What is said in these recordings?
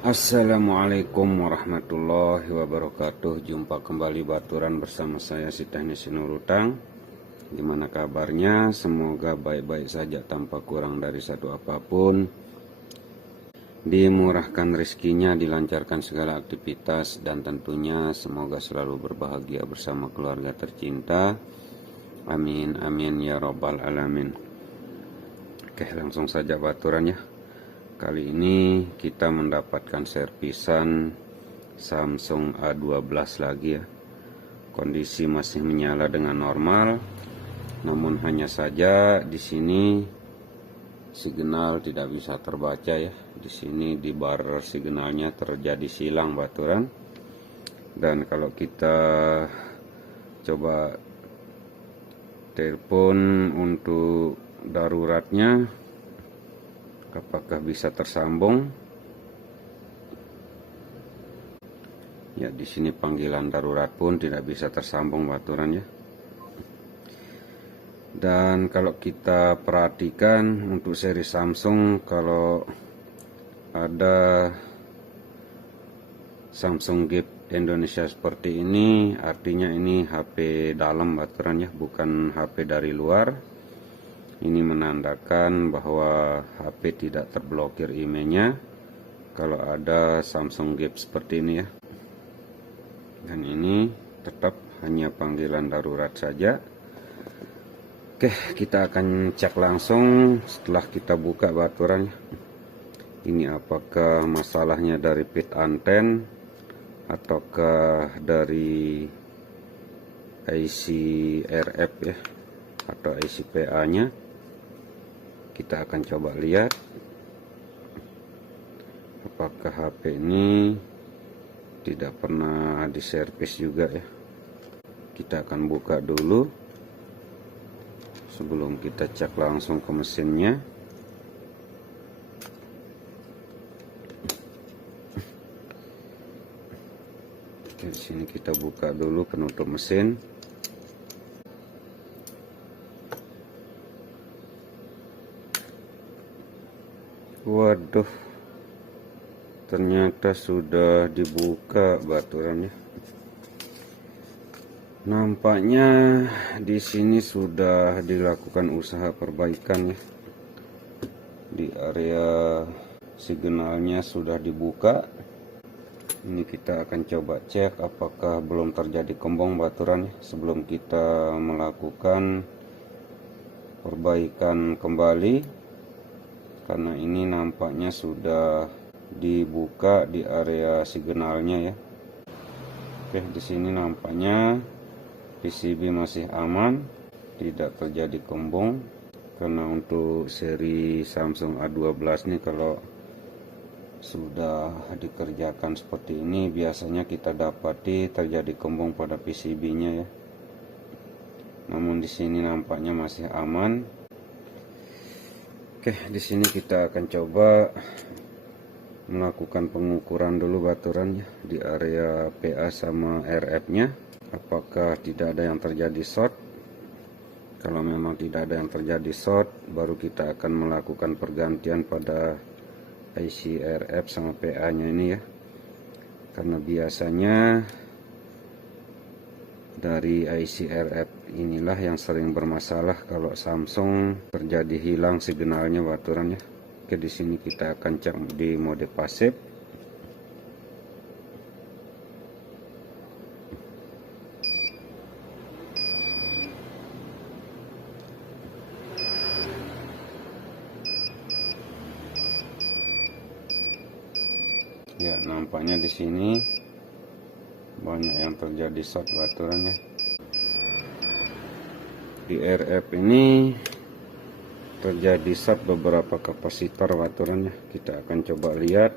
Assalamualaikum warahmatullahi wabarakatuh. Jumpa kembali baturan bersama saya si Teknisi Nurutang. Gimana kabarnya? Semoga baik-baik saja tanpa kurang dari satu apapun. Dimurahkan rezekinya, dilancarkan segala aktivitas, dan tentunya semoga selalu berbahagia bersama keluarga tercinta. Amin amin ya robbal alamin. Oke, langsung saja baturan ya. Kali ini kita mendapatkan servisan Samsung A12 lagi ya. Kondisi masih menyala dengan normal, namun hanya saja di sini signal tidak bisa terbaca ya. Di sini di bar signalnya terjadi silang baturan. Dan kalau kita coba telepon untuk daruratnya, apakah bisa tersambung? Ya, di sini panggilan darurat pun tidak bisa tersambung baturan ya. Dan kalau kita perhatikan untuk seri Samsung, kalau ada Samsung Gap Indonesia seperti ini, artinya ini HP dalam baturan ya, bukan HP dari luar. Ini menandakan bahwa HP tidak terblokir emailnya kalau ada Samsung Gap seperti ini ya. Dan ini tetap hanya panggilan darurat saja. Oke, kita akan cek langsung setelah kita buka baturan. Ini apakah masalahnya dari pit anten ataukah dari IC RF ya, atau IC PA nya. Kita akan coba lihat apakah HP ini tidak pernah diservis juga ya. Kita akan buka dulu sebelum kita cek langsung ke mesinnya. Oke, di sini kita buka dulu penutup mesin. Waduh, ternyata sudah dibuka baturannya. Nampaknya di sini sudah dilakukan usaha perbaikan ya. Di area signalnya sudah dibuka. Ini kita akan coba cek apakah belum terjadi kembung baturannya sebelum kita melakukan perbaikan kembali. Karena ini nampaknya sudah dibuka di area signalnya ya. Oke, di sini nampaknya PCB masih aman, tidak terjadi kembung. Karena untuk seri Samsung A12 ini kalau sudah dikerjakan seperti ini, biasanya kita dapati terjadi kembung pada PCB-nya ya. Namun di sini nampaknya masih aman. Oke, di sini kita akan coba melakukan pengukuran dulu baturannya di area PA sama RF-nya. Apakah tidak ada yang terjadi short? Kalau memang tidak ada yang terjadi short, baru kita akan melakukan pergantian pada IC RF sama PA-nya ini ya. Karena biasanya dari IC RF inilah yang sering bermasalah kalau Samsung terjadi hilang signalnya baturannya. Oke, di sini kita akan cek di mode pasif. Ya, nampaknya di sini banyak yang terjadi short baturannya. Di RF ini terjadi short beberapa kapasitor baturannya. Kita akan coba lihat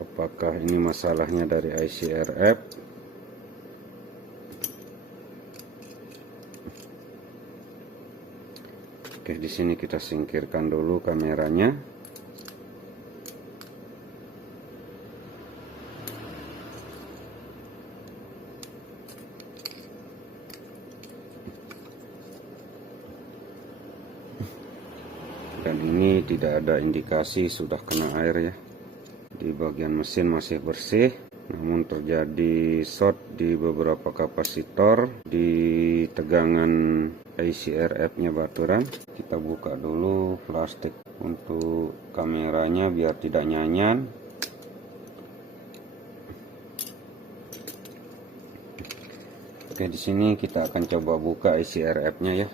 apakah ini masalahnya dari IC RF. Oke, di sini kita singkirkan dulu kameranya. Dan ini sini tidak ada indikasi sudah kena air ya. Di bagian mesin masih bersih, namun terjadi short di beberapa kapasitor di tegangan ICRF-nya baturan. Kita buka dulu plastik untuk kameranya biar tidak nyanyan. Oke, di sini kita akan coba buka ICRF-nya ya.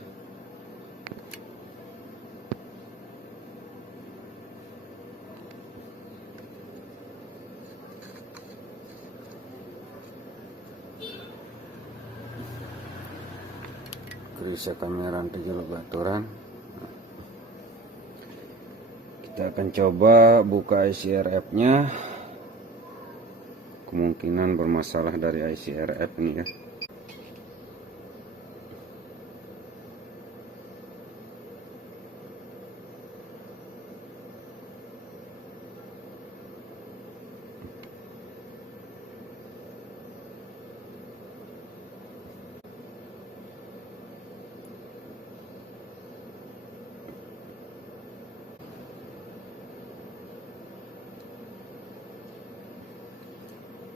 Kerisa kamera anti gelo baturan. Kita akan coba buka ICRF-nya. Kemungkinan bermasalah dari ICRF ini ya.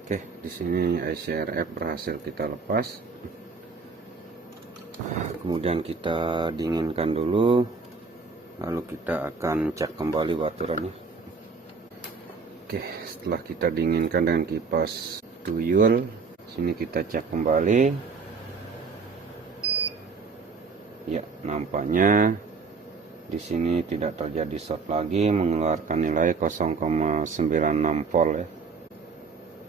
Oke, di sini ICRF berhasil kita lepas. Kemudian kita dinginkan dulu, lalu kita akan cek kembali baturannya. Oke, setelah kita dinginkan dengan kipas tuyul, sini kita cek kembali. Ya, nampaknya di sini tidak terjadi short lagi, mengeluarkan nilai 0,96 volt ya.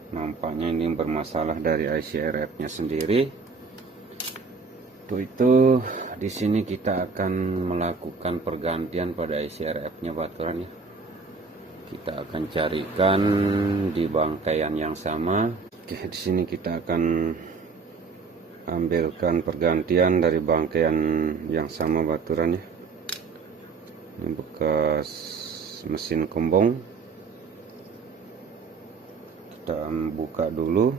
Nampaknya ini bermasalah dari ICRF-nya sendiri. Untuk itu di sini kita akan melakukan pergantian pada ICRF-nya baturan ya. Kita akan carikan di bangkaian yang sama. Oke, di sini kita akan ambilkan pergantian dari bangkaian yang sama baturan ya. Ini bekas mesin kembung. Kita buka dulu.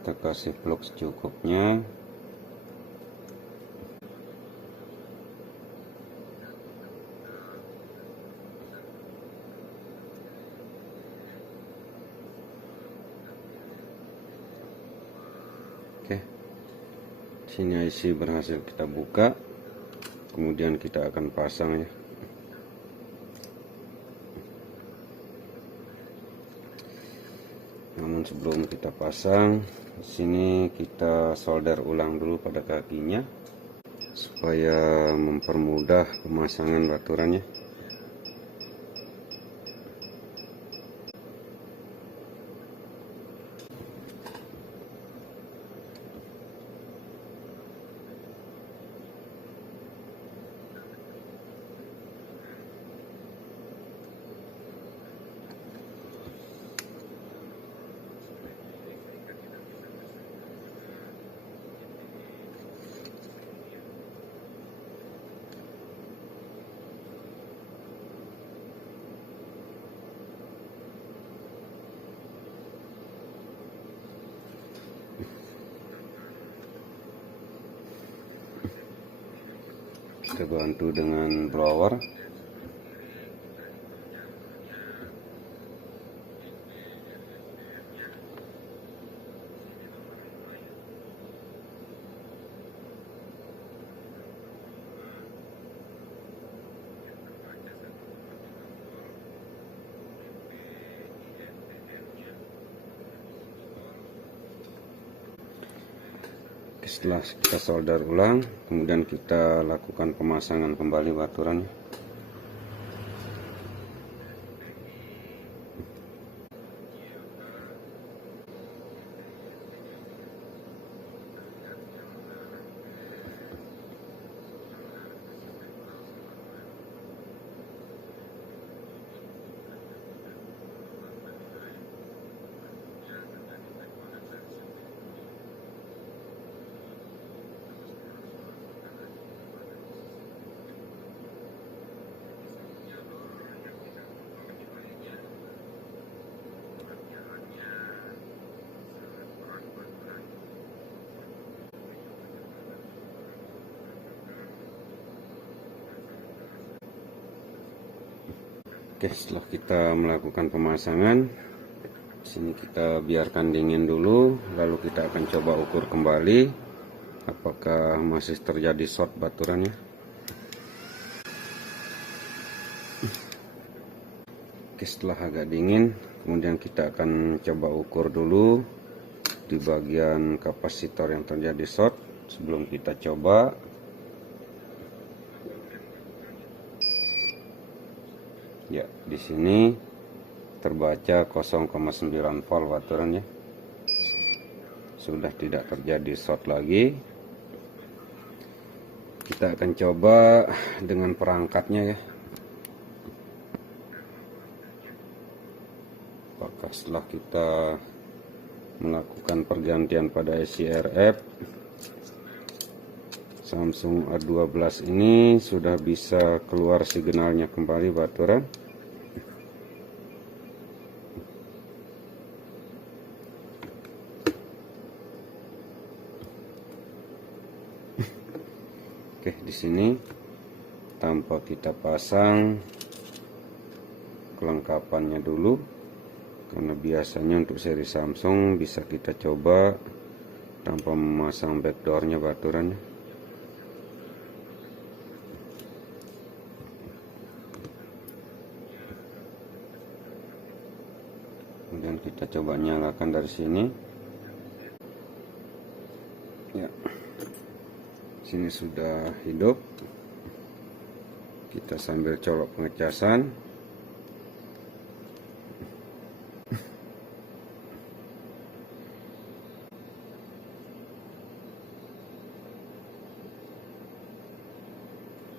Kita kasih plug secukupnya. Oke. Sini IC berhasil kita buka, kemudian kita akan pasang ya. Namun sebelum kita pasang, di sini kita solder ulang dulu pada kakinya supaya mempermudah pemasangan baturannya. Kita bantu dengan blower. Setelah kita solder ulang, kemudian kita lakukan pemasangan kembali baturannya. Oke, setelah kita melakukan pemasangan, sini kita biarkan dingin dulu, lalu kita akan coba ukur kembali apakah masih terjadi short baturannya. Oke, setelah agak dingin, kemudian kita akan coba ukur dulu di bagian kapasitor yang terjadi short sebelum kita coba. Ya, di sini terbaca 0,9 volt baturannya. Sudah tidak terjadi short lagi. Kita akan coba dengan perangkatnya ya. Apakah setelah kita melakukan pergantian pada IC RF Samsung A12 ini sudah bisa keluar signalnya kembali baturan. Oke, di sini tanpa kita pasang kelengkapannya dulu, karena biasanya untuk seri Samsung bisa kita coba tanpa memasang backdoornya baturannya. Kemudian kita coba nyalakan dari sini. Ya, sini sudah hidup. Kita sambil colok pengecasan.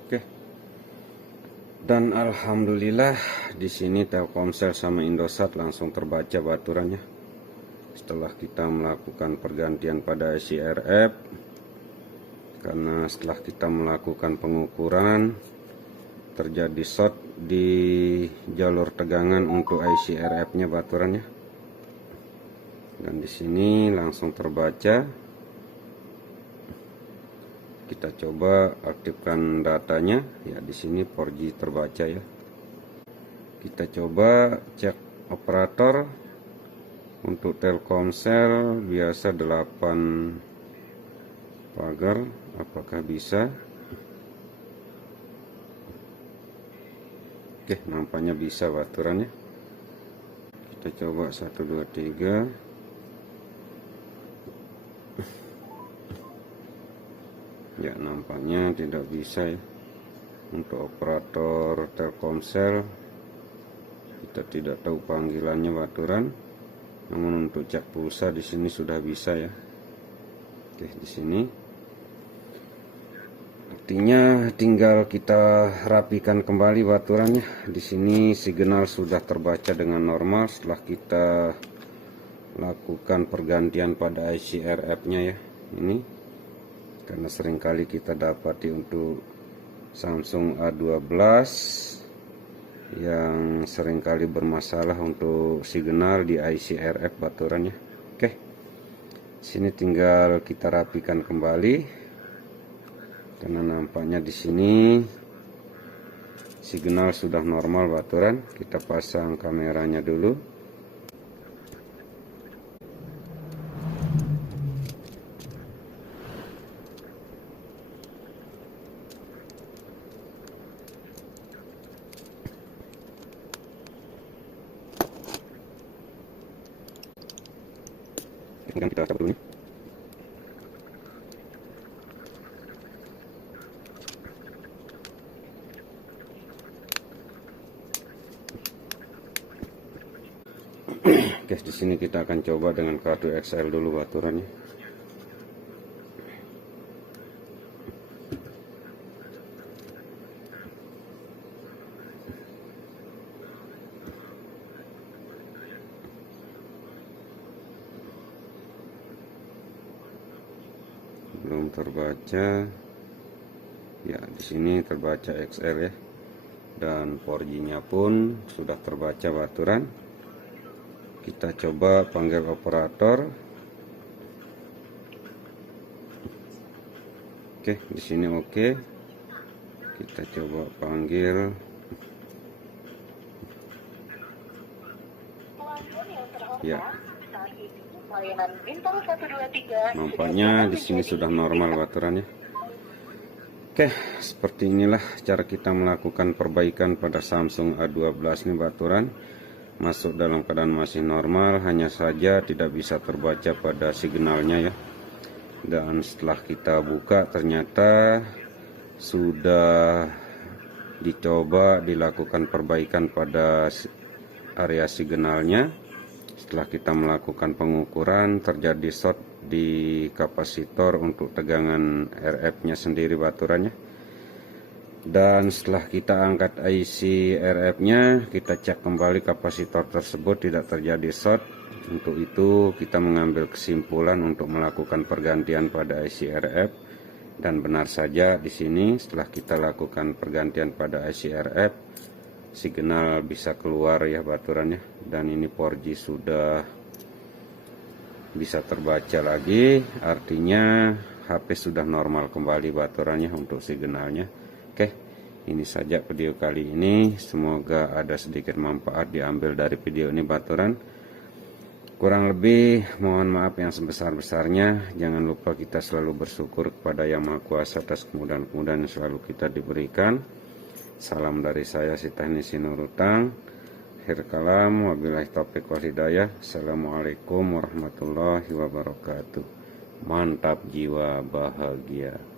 Oke. Dan alhamdulillah di sini Telkomsel sama Indosat langsung terbaca baturannya. Setelah kita melakukan pergantian pada IC RF, karena setelah kita melakukan pengukuran terjadi short di jalur tegangan untuk IC RF-nya baturannya. Dan di sini langsung terbaca. Kita coba aktifkan datanya. Ya, di sini 4G terbaca ya. Kita coba cek operator. Untuk Telkomsel biasa 8 pagar, apakah bisa? Oke, nampaknya bisa baturannya. Kita coba 1 2 3. Ya, nampaknya tidak bisa ya. Untuk operator Telkomsel kita tidak tahu panggilannya baturan. Namun untuk cek pulsa di sini sudah bisa ya. Oke, di sini artinya tinggal kita rapikan kembali baturannya. Di sini signal sudah terbaca dengan normal setelah kita lakukan pergantian pada IC RF-nya ya. Ini karena seringkali kita dapati untuk Samsung A12 yang seringkali bermasalah untuk signal di IC RF baturannya. Oke, sini tinggal kita rapikan kembali karena nampaknya di sini signal sudah normal baturan. Kita pasang kameranya dulu. Kemudian kita cabut dulu nih. Oke, di sini kita akan coba dengan kartu XL dulu baturannya. Belum terbaca. Ya, di sini terbaca XL ya. Dan 4G-nya pun sudah terbaca baturan. Kita coba panggil operator. Oke, di sini oke. Kita coba panggil. Ya. Nampaknya di sini sudah normal baturannya. Oke, seperti inilah cara kita melakukan perbaikan pada Samsung A12 ini baturan. Masuk dalam keadaan masih normal, hanya saja tidak bisa terbaca pada signalnya ya. Dan setelah kita buka ternyata sudah dicoba dilakukan perbaikan pada area signalnya. Setelah kita melakukan pengukuran, terjadi short di kapasitor untuk tegangan RF-nya sendiri baturannya. Dan setelah kita angkat IC RF-nya, kita cek kembali kapasitor tersebut tidak terjadi short. Untuk itu kita mengambil kesimpulan untuk melakukan pergantian pada IC RF. Dan benar saja di sini setelah kita lakukan pergantian pada IC RF, signal bisa keluar ya baturannya. Dan ini 4G sudah bisa terbaca lagi, artinya HP sudah normal kembali baturannya untuk signalnya. Oke, ini saja video kali ini, semoga ada sedikit manfaat diambil dari video ini baturan. Kurang lebih mohon maaf yang sebesar-besarnya. Jangan lupa kita selalu bersyukur kepada Yang Maha Kuasa atas kemudahan-kemudahan yang selalu kita diberikan. Salam dari saya si teknisi Nurutang. Akhir kalam, wabillahi taufiq wal hidayah. Assalamualaikum warahmatullahi wabarakatuh. Mantap jiwa bahagia.